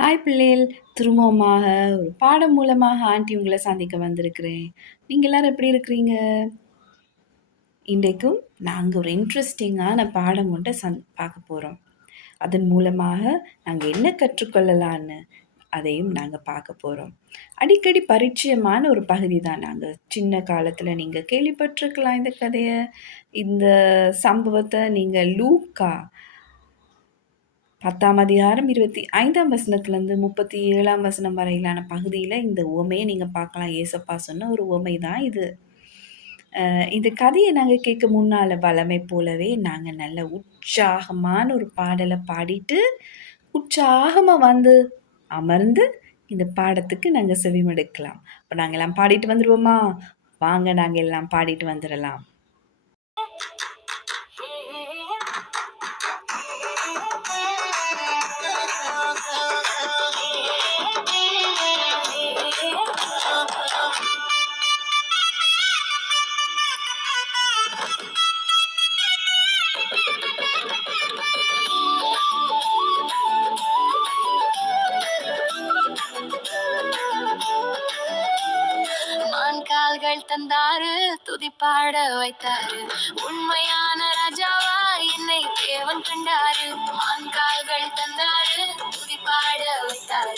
Hi பிள்ளைகள், திரும்பவுமாக ஒரு பாடம் மூலமாக ஆண்டி உங்களை சந்திக்க வந்திருக்கிறேன். நீங்க எல்லாரும் எப்படி இருக்கிறீங்க? இன்றைக்கும் நாங்க ஒரு இன்ட்ரெஸ்டிங்கான பாடம் ஒன்றை பார்க்க போறோம். அதன் மூலமாக நாங்க என்ன கற்றுக்கொள்ளலான்னு அதையும் நாங்க பார்க்க போறோம். அடிக்கடி பரிச்சயமான ஒரு பகுதி தான். நாங்க சின்ன காலத்துல நீங்க கேள்விப்பட்டிருக்கலாம் இந்த கதைய. இந்த சம்பவத்த நீங்க லூக்கா 10ஆம் அதிகாரம் 25ஆம் வசனத்திலிருந்து 37ஆம் வசனம் வரையிலான பகுதியில இந்த உவமைய நீங்க பார்க்கலாம். ஏசப்பா சொன்ன ஒரு உவமை தான் இது. இந்த கதைய நாங்க கேட்க முன்னால வழமை போலவே நாங்க நல்ல உற்சாகமான ஒரு பாடல பாடிட்டு, உற்சாகமா வந்து அமர்ந்து இந்த பாடத்துக்கு நாங்க செவிமடுக்கலாம். அப்ப நாங்க எல்லாம் பாடிட்டு வந்துருவோமா? வாங்க நாங்க எல்லாம் பாடிட்டு வந்துரலாம். கால்கள் தந்தாரு, துதிப்பாட வைத்தாரு, உண்மையான ராஜாவா என்னை தேவன் கண்டாரு. கால்கள் தந்தாரு, துதிப்பாட வைத்தாரு,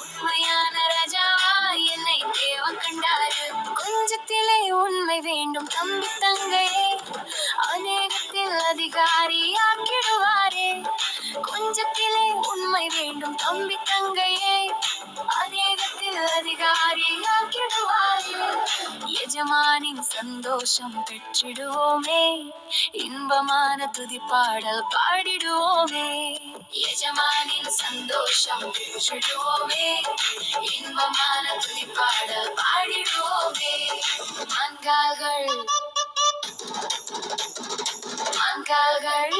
உண்மையான ராஜாவா என்னை தேவன் கண்டாரு. கொஞ்சத்திலே உண்மை வேண்டும் தம்பி தங்கையே, அநேகத்தில் அதிகாரி ஆக்கிடுவாரே. கொஞ்சத்திலே உண்மை வேண்டும் தம்பி தங்கையே, அநேகத்தில் அதிகாரி ஆக்கிடுவாரே. எஜமானின் சந்தோஷம் பெற்றிடுவோமே, இன்பமான துதிப்பாடல் பாடிடுவோமே. எஜமானின் சந்தோஷம் பெற்றிடுவோமே, இன்பமான துதிப்பாடல் பாடிடுவோமே. மண்கால்கள் மண்கால்கள்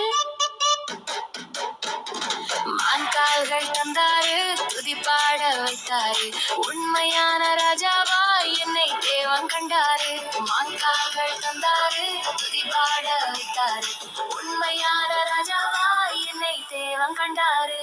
மான்கால்கள் தந்தாரு, துதிப்பாட வைத்தாரு, உண்மையான ராஜாவா என்னை தேவன் கண்டாரு. மான்கால்கள் தந்தாரு, துதிப்பாட வைத்தாரு, உண்மையான ராஜாவா என்னை தேவன் கண்டாரு.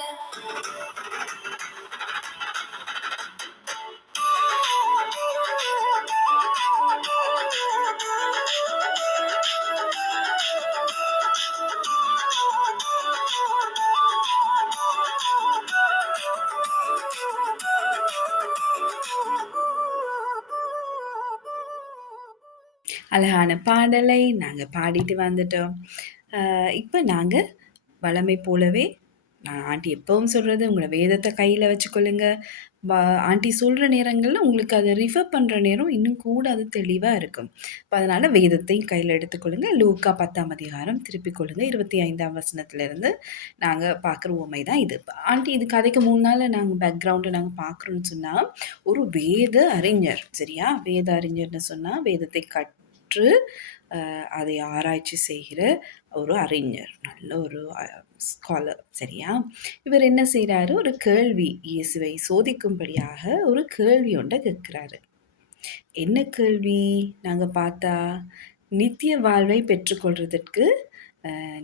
அழகான பாடலை நாங்க பாடிட்டு வந்துட்டோம். இப்ப நாங்க வழமை போலவே நான் ஆண்டி எப்பவும் சொல்றது, உங்களோட வேதத்தை கையில வச்சுக்கொள்ளுங்க. ஆண்டி சொல்ற நேரங்கள்ல உங்களுக்கு அதை ரிஃபர் பண்ற நேரம் இன்னும் கூட அது தெளிவா இருக்கும். அப்ப அதனால வேதத்தையும் கையில எடுத்துக்கொள்ளுங்க. லூக்கா 10ஆம் அதிகாரம் திருப்பிக் கொள்ளுங்க. 25ஆம் வசனத்திலிருந்து நாங்க பார்க்குற உவமை தான் இது. ஆண்டி இது கதைக்கு முன்னால நாங்க பேக்ரவுண்ட நாங்க பார்க்குறோம்னு சொன்னா, ஒரு வேத அறிஞர், சரியா? வேத அறிஞர்ன்னு சொன்னா வேதத்தை கற்று அதை ஆராய்ச்சி செய்கிற ஒரு அறிஞர், நல்ல ஒரு ஸ்காலர், சரியா? இவர் என்ன செய்கிறாரு, ஒரு கேள்வி, இயேசுவை சோதிக்கும்படியாக ஒரு கேள்வி ஒன்றை கேட்கிறாரு. என்ன கேள்வி நாங்கள் பார்த்தா, நித்திய வாழ்வை பெற்றுக்கொள்றதற்கு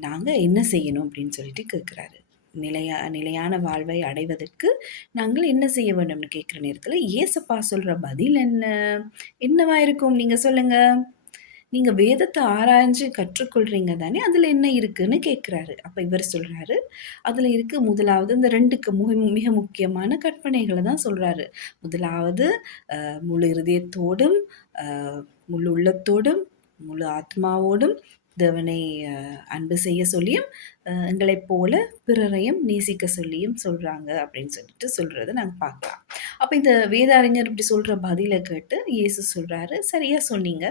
நாங்கள் என்ன செய்யணும் அப்படின்னு சொல்லிட்டு கேட்குறாரு. நிலையான வாழ்வை அடைவதற்கு நாங்கள் என்ன செய்ய வேண்டும்னு கேட்குற நேரத்தில் இயேசப்பா சொல்கிற பதில் என்னவா இருக்கும்? நீங்கள் சொல்லுங்கள். நீங்க வேதத்தை ஆராய்ஞ்சு கற்றுக்கொள்றீங்க தானே, அதுல என்ன இருக்குன்னு கேட்குறாரு. அப்ப இவர் சொல்றாரு, அதுல இருக்கு முதலாவது இந்த 2க்கு மிக முக்கியமான கற்பனைகளை தான் சொல்றாரு. முதலாவது முழு இருதயத்தோடும், முழு உள்ளத்தோடும், முழு ஆத்மாவோடும் தேவனை அன்பு செய்ய சொல்லியும், எங்களைப் போல பிறரையும் நேசிக்க சொல்லியும் சொல்றாங்க அப்படின்னு சொல்லிட்டு சொல்றதை நாங்க பார்க்கலாம். அப்ப இந்த வேதாறிஞர் இப்படி சொல்ற பதிலை கேட்டு இயேசு சொல்றாரு, சரியா சொன்னீங்க,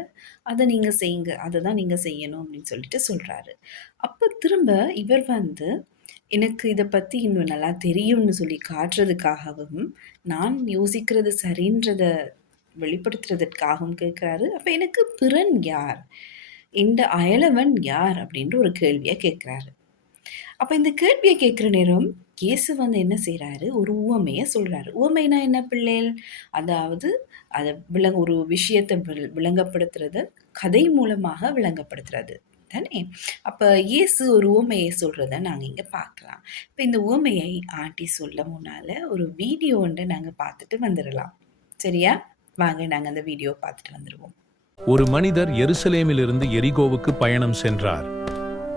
அதை நீங்க செய்யுங்க, அதை தான் நீங்க செய்யணும் அப்படின்னு சொல்லிட்டு சொல்றாரு. அப்ப திரும்ப இவர் எனக்கு இதை பத்தி இன்னும் நல்லா தெரியும்னு சொல்லி காட்டுறதுக்காகவும், நான் யோசிக்கிறது சரின்றத வெளிப்படுத்துறதற்காகவும் கேட்கிறாரு. அப்ப எனக்கு பிறன் யார், இந்த அயலவன் யார் அப்படின்ற ஒரு கேள்வியை கேட்கிறாரு. அப்ப இந்த கேள்வியை கேட்கிற நேரம் இயேசு என்ன செய்றாரு, ஒரு உவமைய சொல்றாரு. உவமைனா என்ன பிள்ளைகள்? அதாவது அத ஒரு விஷயத்தை விளங்கப்படுத்துறது, கதை மூலமாக விளங்கப்படுத்துறது. தானே. அப்ப இயேசு ஒரு உவமையை சொல்றத நாங்க இங்க பார்க்கலாம். இப்ப இந்த உவமையை ஆண்டி சொல்ல முன்னால ஒரு வீடியோ ஒன்று நாங்க பார்த்துட்டு வந்துரலாம். சரியா? வாங்க நாங்க அந்த வீடியோ பார்த்துட்டு வந்துருவோம். ஒரு மனிதர் எருசலேமிலிருந்து எரிகோவுக்கு பயணம் சென்றார்.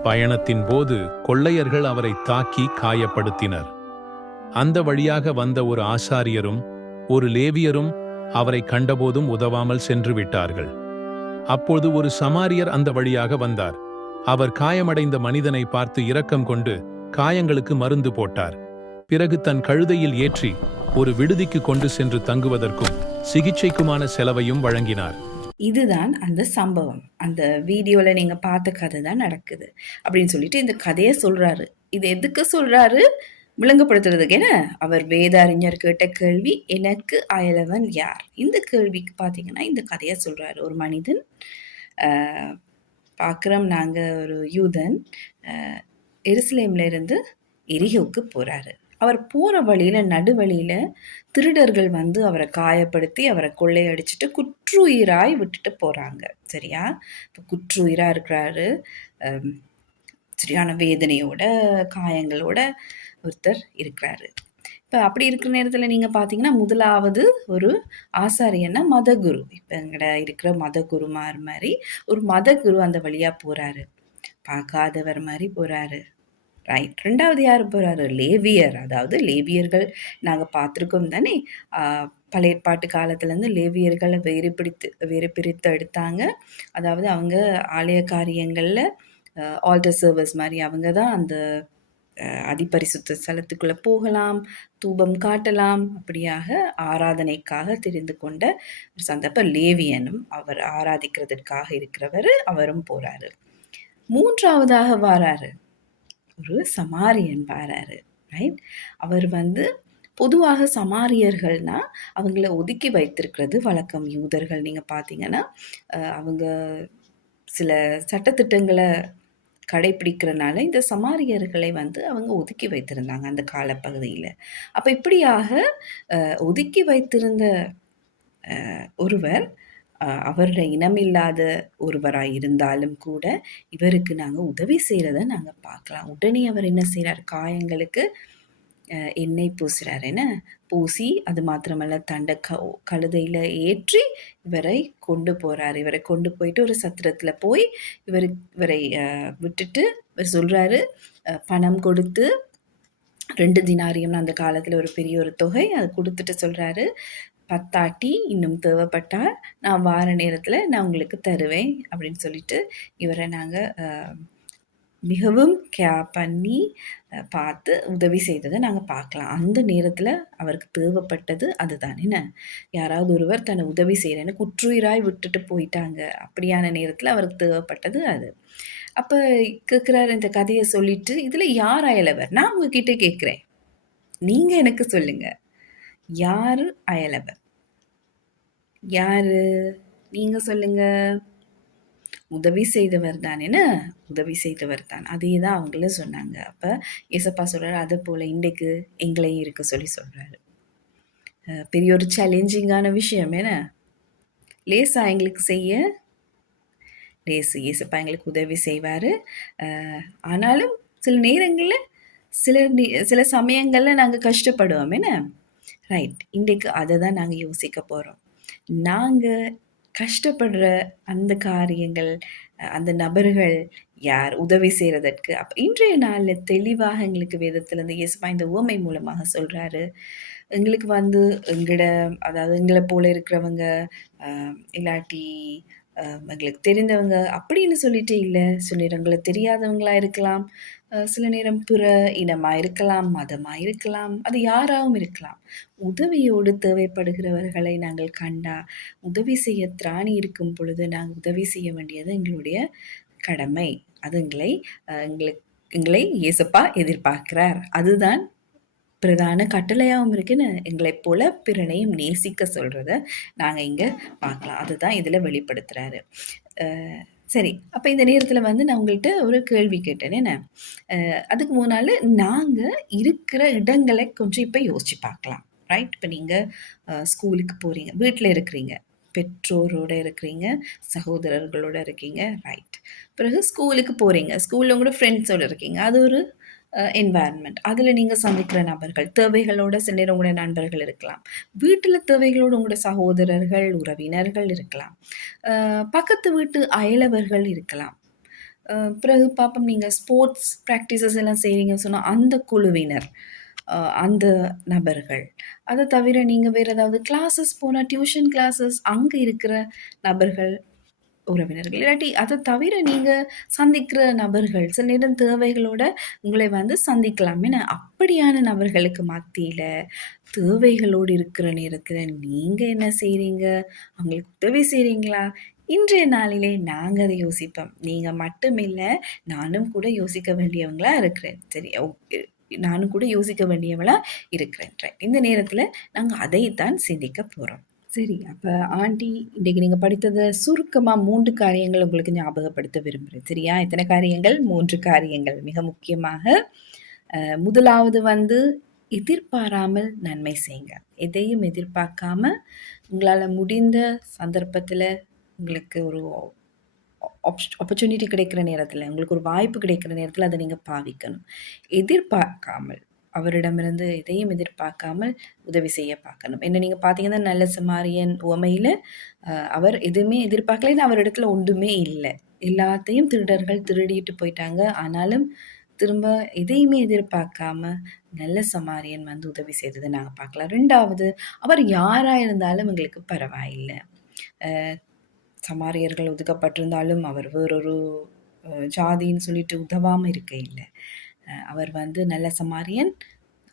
பயணத்தின் போது கொள்ளையர்கள் அவரை தாக்கி காயப்படுத்தினர். அந்த வழியாக வந்த ஒரு ஆசாரியரும் ஒரு லேவியரும் அவரை கண்டபோதும் உதவாமல் சென்று விட்டார்கள். அப்போது ஒரு சமாரியர் அந்த வழியாக வந்தார். அவர் காயமடைந்த மனிதனை பார்த்து இரக்கம் கொண்டு காயங்களுக்கு மருந்து போட்டார். பிறகு தன் கழுதையில் ஏற்றி ஒரு விடுதிக்கு கொண்டு சென்று தங்குவதற்கும் சிகிச்சைக்குமான செலவையும் வழங்கினார். இதுதான் அந்த சம்பவம். அந்த வீடியோல நீங்க பார்த்த கதை தான் நடக்குது. அப்படின்னு சொல்லிட்டு இந்த கதைய சொல்றாரு. இது எதுக்கு சொல்றாரு? விளங்கப்படுத்துறதுக்கு. என்ன? அவர் வேத அறிஞர் கேட்ட கேள்வி, எனக்கு அயலவன் யார்? இந்த கேள்விக்கு பார்த்தீங்கன்னா இந்த கதைய சொல்றாரு. ஒரு மனிதன் பார்க்குறோம் நாங்க, ஒரு யூதன் எருசலேம்ல இருந்து எரிகோவுக்கு போறாரு. அவர் போற வழியில நடுவழியில திருடர்கள் வந்து அவரை காயப்படுத்தி அவரை கொள்ளையடிச்சிட்டு குற்றுயிராய் விட்டுட்டு போறாங்க. சரியா? இப்போ குற்றுயிரா இருக்கிறாரு. சரியான வேதனையோட காயங்களோட ஒருத்தர் இருக்கிறாரு. இப்போ அப்படி இருக்கிற நேரத்தில் நீங்கள் பார்த்தீங்கன்னா முதலாவது ஒரு ஆசாரியன்னா மதகுரு. இப்போ எங்கட இருக்கிற மதகுருமார் மாதிரி ஒரு மதகுரு அந்த வழியாக போகிறாரு. பார்க்காதவர் மாதிரி போகிறாரு. ரைட். ரெண்டாவது யார் போகிறாரு? லேவியர். அதாவது லேவியர்கள் நாங்கள் பார்த்துருக்கோம் தானே. பழைய ஏற்பாட்டு காலத்துலேருந்து லேவியர்களை வேறு பிரித்து எடுத்தாங்க. அதாவது அவங்க ஆலய காரியங்களில் ஆல்டர் சர்வஸ் மாதிரி அவங்க தான் அந்த அதிபரிசுத்த ஸ்தலத்துக்குள்ளே போகலாம், தூபம் காட்டலாம். அப்படியாக ஆராதனைக்காக தெரிந்து கொண்ட ஒரு சந்தர்ப்ப லேவியனும் அவர் ஆராதிக்கிறதுக்காக இருக்கிறவர் அவரும் போகிறாரு. மூன்றாவதாக வாராரு ஒரு சமாரியன் வாராரு. ரைட். அவர் வந்து பொதுவாக சமாரியர்கள்னா அவங்கள ஒதுக்கி வைத்திருக்கிறது வழக்கம். யூதர்கள் நீங்கள் பார்த்தீங்கன்னா அவங்க சில சட்டத்திட்டங்களை கடைப்பிடிக்கிறனால இந்த சமாரியர்களை வந்து அவங்க ஒதுக்கி வைத்திருந்தாங்க அந்த காலப்பகுதியில். அப்போ இப்படியாக ஒதுக்கி வைத்திருந்த ஒருவர் அவருடைய இனமில்லாத ஒருவராக இருந்தாலும் கூட இவருக்கு நாங்கள் உதவி செய்கிறத நாங்கள் பார்க்கலாம். உடனே அவர் என்ன செய்கிறார்? காயங்களுக்கு எண்ணெய் பூசுகிறார். என்ன பூசி அது மாத்திரமல்ல தண்டை கழுதையில் ஏற்றி இவரை கொண்டு போகிறார். இவரை கொண்டு போயிட்டு ஒரு சத்திரத்தில் போய் இவரை விட்டுட்டு இவர் சொல்கிறாரு, பணம் கொடுத்து 2 தினாரியம் அந்த காலத்தில் ஒரு பெரிய ஒரு தொகை, அது கொடுத்துட்டு சொல்கிறாரு, பத்தாட்டி இன்னும் தேவைப்பட்டால் நான் வார நேரத்தில் நான் உங்களுக்கு தருவேன் அப்படின்னு சொல்லிட்டு இவரை நாங்கள் மிகவும் கேர் பண்ணி பார்த்து உதவி செய்ததை நாங்கள் பார்க்கலாம். அந்த நேரத்தில் அவருக்கு தேவைப்பட்டது அதுதான். என்ன? யாராவது ஒருவர் தன்னை உதவி செய்கிறேன்னு குற்றுயிராய் விட்டுட்டு போயிட்டாங்க. அப்படியான நேரத்தில் அவருக்கு தேவைப்பட்டது அது. அப்போ கேட்குறாரு இந்த கதையை சொல்லிட்டு, இதில் யார் அயலவர்? நான் உங்ககிட்ட கேட்குறேன், நீங்கள் எனக்கு சொல்லுங்க, யார் அயலவர்? யாரு? நீங்க சொல்லுங்க. உதவி செய்தவர் தான். என்ன? உதவி செய்தவர் தான். அதே தான் அவங்களும் சொன்னாங்க. அப்போ ஏசப்பா சொல்கிறாரு, அதை போல் இன்றைக்கு எங்களையும் இருக்க சொல்லி சொல்கிறாரு. பெரிய ஒரு சேலஞ்சிங்கான விஷயம். என்ன? லேசா எங்களுக்கு செய்ய லேசு. ஏசப்பா எங்களுக்கு உதவி செய்வார். ஆனாலும் சில நேரங்களில் சில சமயங்களில் நாங்கள் கஷ்டப்படுவோம். என்ன? ரைட். இன்றைக்கு அதை தான் நாங்கள் யோசிக்க போகிறோம். நாங்கள் கஷ்டப்படுற அந்த காரியங்கள், அந்த நபர்கள் யார்? உதவி செய்கிறதற்கு. அப்போ இன்றைய நாளில் தெளிவாக எங்களுக்கு வேதத்திலேருந்து இயேசுப்பா இந்த உவமை மூலமாக சொல்கிறாரு. எங்களுக்கு வந்து அதாவது எங்களை போல இருக்கிறவங்க இல்லாட்டி எங்களுக்கு தெரிந்தவங்க அப்படின்னு சொல்லிட்டு இல்லை. சில நேரங்களை தெரியாதவங்களாக இருக்கலாம், சில நேரம் பிற இனமாக இருக்கலாம், மதமாக இருக்கலாம், அது யாராகவும் இருக்கலாம். உதவியோடு தேவைப்படுகிறவர்களை நாங்கள் கண்டா உதவி செய்ய திராணி இருக்கும் பொழுது நாங்கள் உதவி செய்ய வேண்டியது எங்களுடைய கடமை. அது எங்களை இயேசப்பா எதிர்பார்க்கிறார். அதுதான் பிரதான கட்டளையாகவும் இருக்குன்னு எங்களைப் போல பிறனையும் நேசிக்க சொல்கிறத நாங்கள் இங்கே பார்க்கலாம். அதுதான் இதில் வெளிப்படுத்துகிறாரு. சரி. அப்போ இந்த நேரத்தில் வந்து நான் உங்கள்கிட்ட ஒரு கேள்வி கேட்டேன். என்ன? அதுக்கு முன்னால் நாங்கள் இருக்கிற இடங்களை கொஞ்சம் இப்போ யோசித்து பார்க்கலாம். ரைட். இப்போ நீங்கள் ஸ்கூலுக்கு போகிறீங்க, வீட்டில் இருக்கிறீங்க. பெற்றோரோட இருக்கிறீங்க, சகோதரர்களோட இருக்கீங்க, ரைட். பிறகு ஸ்கூலுக்கு போறீங்க. ஸ்கூல்ல உங்களோட ஃப்ரெண்ட்ஸோட இருக்கீங்க. அது ஒரு என்வாயர்ன்மெண்ட். அதுல நீங்க சந்திக்கிற நபர்கள், தேவைகளோட சில நேரம் உங்களோட நண்பர்கள் இருக்கலாம். வீட்டுல தேவைகளோட உங்களோட சகோதரர்கள், உறவினர்கள் இருக்கலாம். பக்கத்து வீட்டு அயலவர்கள் இருக்கலாம். பிறகு பார்ப்போம் நீங்க ஸ்போர்ட்ஸ் பிராக்டிஸஸ் எல்லாம் செய்றீங்கன்னு சொன்னா, அந்த குழுவினர், அந்த நபர்கள். அத தவிர நீங்க வேற ஏதாவது கிளாஸஸ் போனா, டியூஷன் கிளாஸஸ் அங்க இருக்கிற நபர்கள், உறவினர்கள். இல்லாட்டி அத தவிர நீங்க சந்திக்கிற நபர்கள், சில நேரம் தேவைகளோட உங்களை வந்து சந்திக்கலாம். ஏன்னா, அப்படியான நபர்களுக்கு மத்தியில, தேவைகளோடு இருக்கிற நேரத்தில நீங்க என்ன செய்றீங்க? அவங்களுக்கு உதவி செய்றீங்களா? இன்றைய நாளிலே நாங்க அத யோசிப்போம். நீங்க மட்டும் இல்ல, நானும் கூட யோசிக்க வேண்டியவங்களா இருக்கிறேன். சரி, ஓகே. நானும் கூட யோசிக்க வேண்டியவளா இருக்கிறேன். ரைட். இந்த நேரத்தில நாங்க அதைத்தான் சிந்திக்க போறோம். சரி, அப்ப ஆன்டி இன்னைக்கு நீங்க படித்தத சுருக்கமா 3 காரியங்கள் உங்களுக்கு ஞாபகப்படுத்த விரும்புறேன். சரியா? எத்தன காரியங்கள்? 3 காரியங்கள். மிக முக்கியமாக, முதலாவது வந்து எதிர்பாராமல் நன்மை செய்யுங்க. எதையும் எதிர்பார்க்காம, உங்களால முடிந்த சந்தர்ப்பத்தில உங்களுக்கு ஒரு ஆப்பர்ச்சுனிட்டி கிடைக்கிற நேரத்தில, உங்களுக்கு ஒரு வாய்ப்பு கிடைக்கிற நேரத்தில அத நீங்க பாவிக்கணும். எதிர்பார்க்காமல், அவரிடமிருந்து எதையும் எதிர்பார்க்காமல் உதவி செய்ய பார்க்கணும். என்ன நீங்க பார்த்தீங்கன்னா, நல்ல சமாரியன் உவமையில அவர் எதுவுமே எதிர்பார்க்கல. ஏன்னா அவரிடத்துல ஒன்றுமே இல்ல. எல்லாத்தையும் திருடர்கள் திருடிட்டு போயிட்டாங்க. ஆனாலும் திரும்ப எதையுமே எதிர்பார்க்காம நல்ல சமாரியன் வந்து உதவி செய்தத நாங்க பார்க்கலாம். 2வது, அவர் யாரா இருந்தாலும் எங்களுக்கு பரவாயில்ல. அ சமாரியர்கள் ஒதுக்கப்பட்டிருந்தாலும், அவர் வேறொரு ஜாதின்னு சொல்லிட்டு உதவாம இருக்க இல்ல. அவர் வந்து நல்ல சமாரியன்.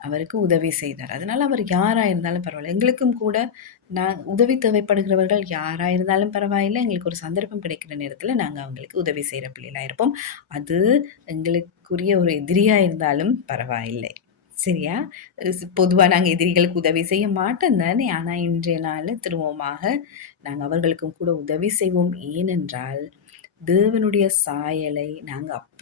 அவருக்கு உதவி செய்தார். அதனால அவர் யாரா இருந்தாலும் பரவால்ல. எங்களுக்கும் கூட உதவி தேவைப்படுகிறவர்கள் யாரா இருந்தாலும் பரவாயில்ல. எங்களுக்கு ஒரு சந்தர்ப்பம் கிடைக்கிற நேரத்தில நாங்க அவங்களுக்கு உதவி செய்ற பிள்ளைகளா இருப்போம். அது எங்களுக்குரிய ஒரு எதிரியா இருந்தாலும் பரவாயில்லை. சரியா? பொதுவா நாங்க எதிரிகளுக்கு உதவி செய்ய மாட்டோம் தானே! ஆனா இன்றைய நாள்ல திரும்பவுமாக நாங்க அவர்களுக்கும் கூட உதவி செய்வோம். ஏனென்றால், தேவனுடைய சாயலை நாங்க அப்ப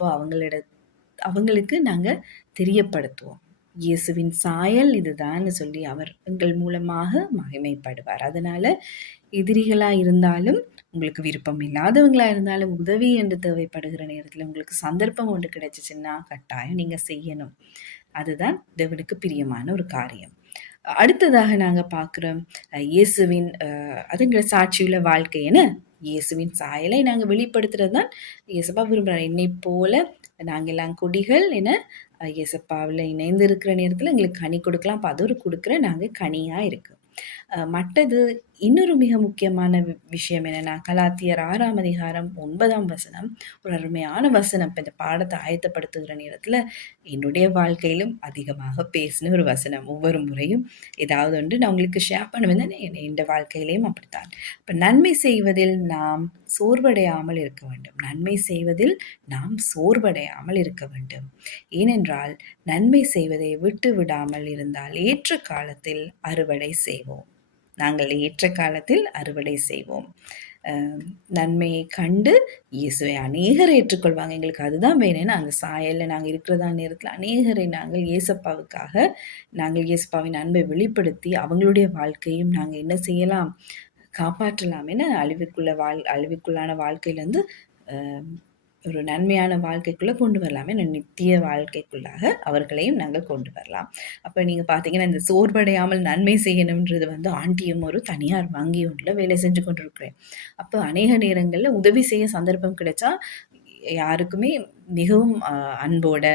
அவங்களுக்கு நாங்க தெரியப்படுத்துவோம். இயேசுவின் சாயல் இதுதான்னு சொல்லி அவர் எங்கள் மூலமாக மகிமைப்படுவார். அதனால எதிரிகளா இருந்தாலும், உங்களுக்கு விருப்பம் இல்லாதவங்களா இருந்தாலும், உதவி என்று தேவைப்படுகிற நேரத்தில உங்களுக்கு சந்தர்ப்பம் ஒன்று கிடைச்சுச்சுன்னா, கட்டாயம் நீங்க செய்யணும். அதுதான் தேவனுக்கு பிரியமான ஒரு காரியம். அடுத்ததாக நாங்க பார்க்கிறோம், இயேசுவின் அதுங்கிற சாட்சியுள்ள வாழ்க்கை என இயேசுவின் சாயலை நாங்க வெளிப்படுத்துறது தான் இயேசப்பா விரும்புறார். என்னைப் போல நாங்க எல்லாம் கொடிகள் என இயேசப்பாவுல இணைந்து இருக்கிற நேரத்தில எங்களுக்கு கனி கொடுக்கலாம். அப்ப அது ஒரு குடுக்கிற நாங்க கனியா இருக்கு. மற்றது இன்னொரு மிக முக்கியமான விஷயம் என்னன்னா, கலாத்தியர் 6ஆம் அதிகாரம் 9ஆம் வசனம். ஒரு அருமையான வசனம். இப்ப இந்த பாடத்த ஆயத்தப்படுத்துகிற நேரத்தில, என்னுடைய வாழ்க்கையிலும் அதிகமாக பேசின ஒரு வசனம். ஒவ்வொரு முறையும் ஏதாவது ஒன்று நான் உங்களுக்கு ஷேர் பண்ணுவேன் தானே, என் வாழ்க்கையிலயும் அப்படித்தான். இப்ப நன்மை செய்வதில் நாம் சோர்வடையாமல் இருக்க வேண்டும். நன்மை செய்வதில் நாம் சோர்வடையாமல் இருக்க வேண்டும். ஏனென்றால், நன்மை செய்வதை விட்டு விடாமல் இருந்தால் ஏற்ற காலத்தில் அறுவடை செய்வோம். நாங்கள் ஏற்ற காலத்தில் அறுவடை செய்வோம். நன்மையை கண்டு இயேசுவை அநேகர் ஏற்றுக்கொள்வாங்க. எங்களுக்கு அதுதான் வேணும். ஏன்னா அந்த சாயல்ல நாங்க இருக்கிறதா நேரத்துல அநேகரை நாங்கள் நாங்கள் இயேசுப்பாவின் அன்பை வெளிப்படுத்தி அவங்களுடைய வாழ்க்கையும் நாங்க என்ன செய்யலாம்? காப்பாற்றலாம். ஏன்னா அழிவுக்குள்ளான வாழ்க்கையிலிருந்து அ ஒரு நன்மையான வாழ்க்கைக்குள்ள கொண்டு வரலாம். ஏன்னா நித்திய வாழ்க்கைக்குள்ளாக அவர்களையும் நாங்க கொண்டு வரலாம். அப்ப நீங்க பார்த்தீங்கன்னா, இந்த சோர்வடையாமல் நன்மை செய்யணும்ன்றது வந்து ஆண்டியும் ஒரு தனியார் வங்கி ஒன்றுல வேலை செஞ்சு கொண்டிருக்கிறேன். அப்ப அநேக நேரங்கள்ல உதவி செய்ய சந்தர்ப்பம் கிடைச்சா, யாருக்குமே மிகவும் அன்போட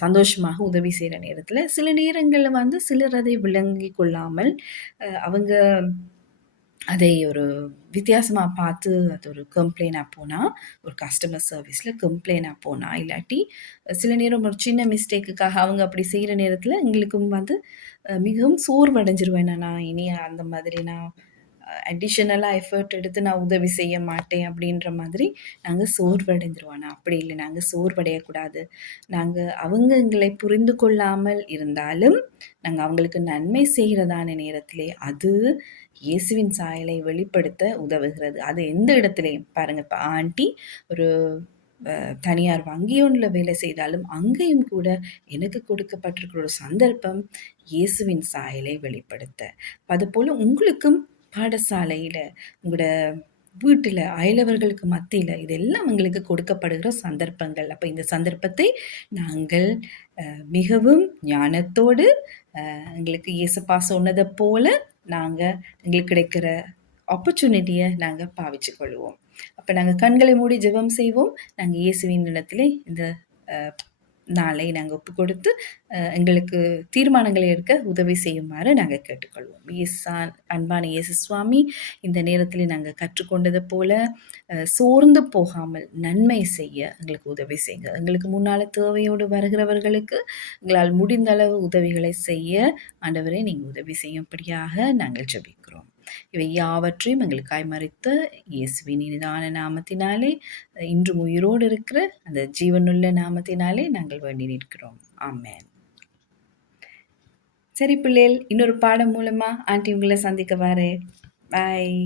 சந்தோஷமாக உதவி செய்ற நேரத்துல, சில நேரங்கள்ல வந்து சிலர் அதை விளங்கிக் கொள்ளாமல், அவங்க அதை ஒரு வித்தியாசமா பார்த்து அது ஒரு கம்ப்ளைண்ட்டா போனா, ஒரு கஸ்டமர் சர்விஸ்ல கம்ப்ளைண்ட்டா போனா, இல்லாட்டி சில நேரம் ஒரு சின்ன மிஸ்டேக்குக்காக அவங்க அப்படி செய்ற நேரத்துல எங்களுக்கும் வந்து மிகவும் சோர்வடைஞ்சிருவேன். நான் இனி அந்த மாதிரி நான் அடிஷனலா எஃபோர்ட் எடுத்து நான் உதவி செய்ய மாட்டேன் அப்படின்ற மாதிரி நாங்க சோர்வடைந்துருவோம். ஆனா அப்படி இல்ல. நாங்க சோர்வடையக்கூடாது. நாங்க அவங்க எங்களை புரிந்து கொள்ளாமல் இருந்தாலும், நாங்க அவங்களுக்கு நன்மை செய்றதான நேரத்திலே, அது இயேசுவின் சாயலை வெளிப்படுத்த உதவுகிறது. அது எந்த இடத்திலேயும் பாருங்க, இப்ப ஆன்டி ஒரு தனியார் வங்கி ஒன்றுல வேலை செய்தாலும், அங்கேயும் கூட எனக்கு கொடுக்கப்பட்டிருக்கிற ஒரு சந்தர்ப்பம் இயேசுவின் சாயலை வெளிப்படுத்த. அதுபோல உங்களுக்கும் பாடசாலையில, உங்களோட வீட்டுல, அயலவர்களுக்கு மத்தியில இதெல்லாம் எங்களுக்கு கொடுக்கப்படுகிற சந்தர்ப்பங்கள். அப்ப இந்த சந்தர்ப்பத்தை நாங்கள் மிகவும் ஞானத்தோடு எங்களுக்கு இயேசப்பா சொன்னதை போல நாங்க எங்களுக்கு கிடைக்கிற ஆப்பர்ச்சுனிட்டியை நாங்க பாவிச்சு கொள்வோம். அப்ப நாங்க கண்களை மூடி ஜெபம் செய்வோம். நாங்க இயேசுவின் இடத்திலே இந்த நாளை நாங்க ஒப்பு கொடுத்து எங்களுக்கு தீர்மானங்களை எடுக்க உதவி செய்யுமாறு நாங்க கேட்டுக்கொள்வோம். அன்பான இயேசு சுவாமி, இந்த நேரத்திலே நாங்க கற்றுக்கொண்டது போல சோர்ந்து போகாமல் நன்மை செய்ய எங்களுக்கு உதவி செய்யுங்க. எங்களுக்கு முன்னால தேவையோடு வருகிறவர்களுக்கு எங்களால் முடிந்த அளவு உதவிகளை செய்ய ஆண்டவரே நீங்க உதவி செய்யும்படியாக நாங்கள் ஜெபிக்கிறோம். இவை யாவற்றையும் எங்களுக்காய் மறித்த இயேசுவின் இனிதான நாமத்தினாலே, இன்றும் உயிரோடு இருக்கிற அந்த ஜீவனுள்ள நாமத்தினாலே நாங்கள் வேண்டி நிற்கிறோம். ஆமென். சரி பிள்ளைகள், இன்னொரு பாடம் மூலமா ஆண்டி உங்களை சந்திக்க வரேன். பாய்.